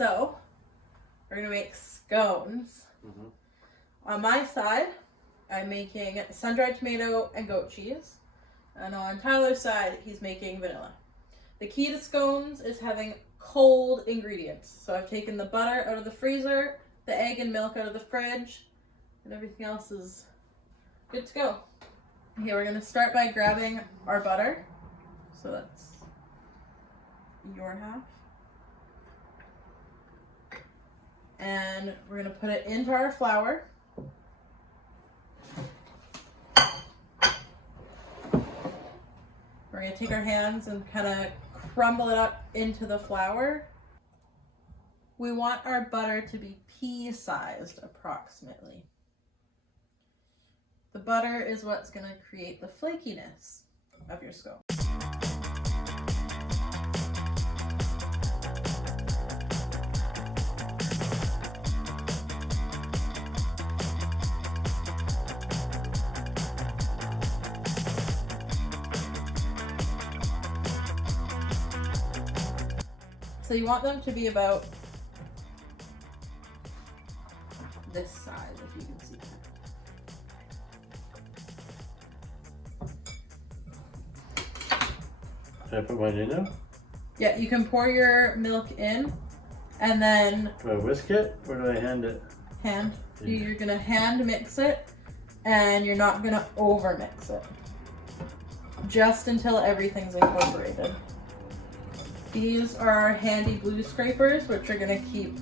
So we're gonna make scones. On my side, I'm making sun-dried tomato and goat cheese. And on Tyler's side, he's making vanilla. The key to scones is having cold ingredients. So I've taken the butter out of the freezer, the egg and milk out of the fridge, and everything else is good to go. Okay, we're gonna start by grabbing our butter. So that's your half. And we're gonna put it into our flour. We're gonna take our hands and kind of crumble it up into the flour. We want our butter to be pea-sized approximately. The butter is what's gonna create the flakiness of your scone. So you want them to be about this size, if you can see that. Can I put mine in now? Yeah, you can pour your milk in and then... Do I whisk it or do I hand it? Hand. You're gonna hand mix it and you're not gonna over mix it. Just until everything's incorporated. These are our handy blue scrapers, which are gonna keep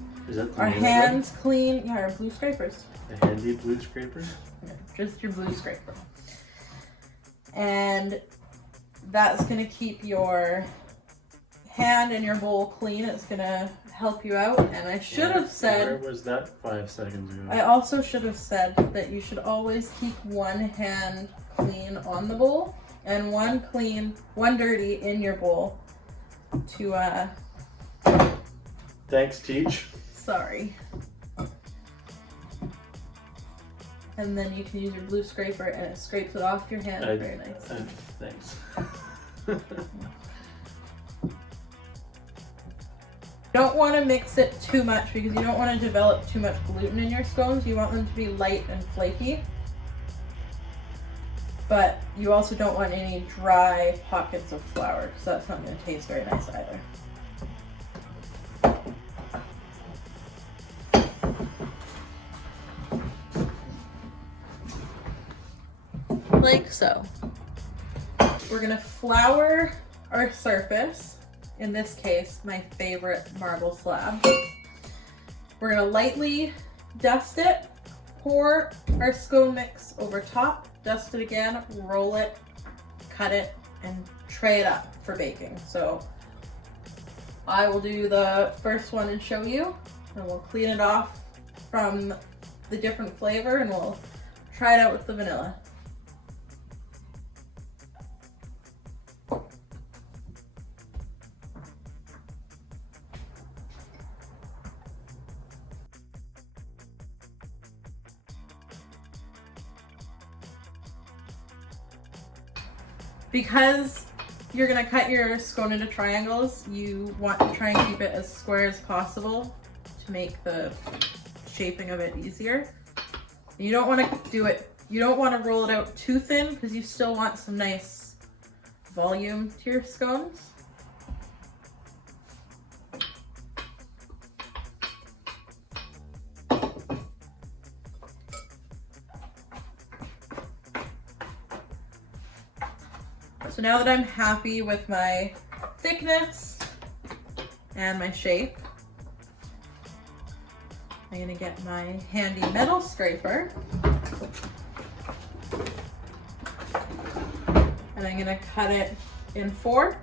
our hands clean. Yeah, our blue scrapers. A handy blue scraper? Yeah, just your blue scraper. And that's gonna keep your hand and your bowl clean. It's gonna help you out. And I should have said... Where was that 5 seconds ago? I also should have said that you should always keep one hand clean on the bowl and one dirty in your bowl. To Thanks, Teach. Sorry. And then you can use your blue scraper and it scrapes it off your hand. Very nice. Thanks. Don't want to mix it too much because you don't want to develop too much gluten in your scones. You want them to be light and flaky. But you also don't want any dry pockets of flour because that's not going to taste very nice either. Like so. We're going to flour our surface. In this case, my favorite marble slab. We're going to lightly dust it, pour our scone mix over top, dust it again, roll it, cut it, and tray it up for baking. So I will do the first one and show you, and we'll clean it off from the different flavor and we'll try it out with the vanilla. Because you're gonna cut your scone into triangles, you want to try and keep it as square as possible to make the shaping of it easier. You don't want to roll it out too thin because you still want some nice volume to your scones. So now that I'm happy with my thickness and my shape, I'm gonna get my handy metal scraper and I'm gonna cut it in 4.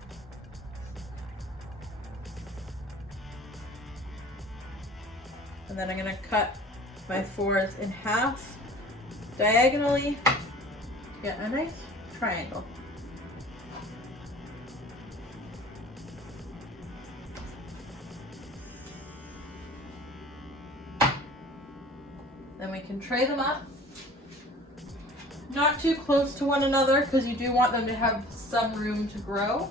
And then I'm gonna cut my 4s in half diagonally to get a nice triangle. Then we can tray them up. Not too close to one another because you do want them to have some room to grow.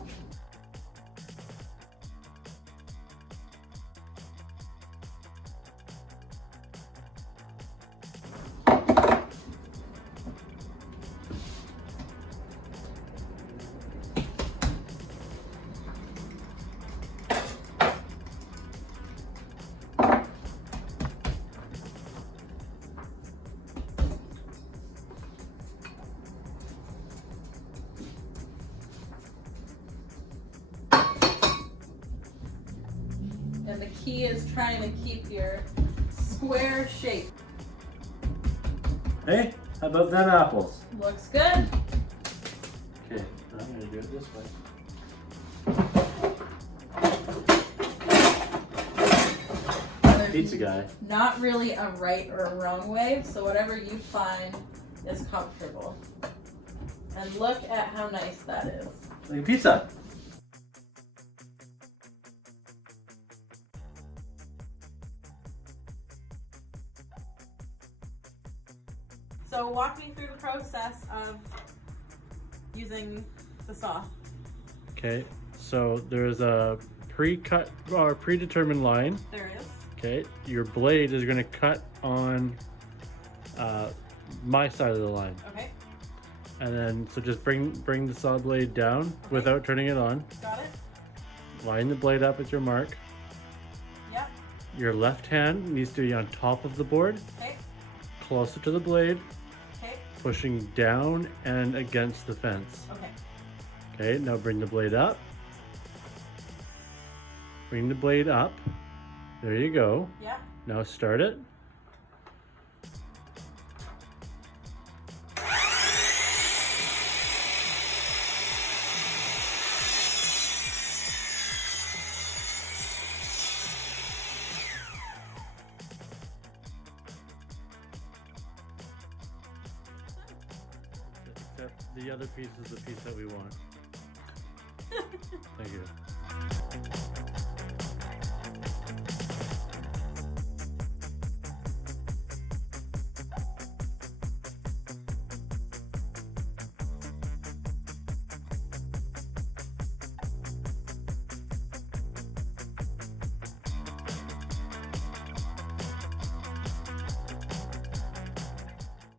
key is trying to keep your square shape. Hey, how about them apples? Looks good. Okay, I'm gonna do it this way. There's Pizza guy. not really a right or a wrong way, so whatever you find is comfortable. And look at how nice that is. Like a pizza. So walk me through the process of using the saw. Okay, so there's a pre-cut or predetermined line. There is. Okay, your blade is going to cut on my side of the line, Okay, and then so just bring the saw blade down without turning it on. got it. Line the blade up with your mark. Yep. Your left hand needs to be on top of the board, Okay, closer to the blade, okay, pushing down and against the fence. okay. Okay, now bring the blade up. Bring the blade up. There you go. Yep. Now start it. Except the other piece is the piece that we want. Thank you.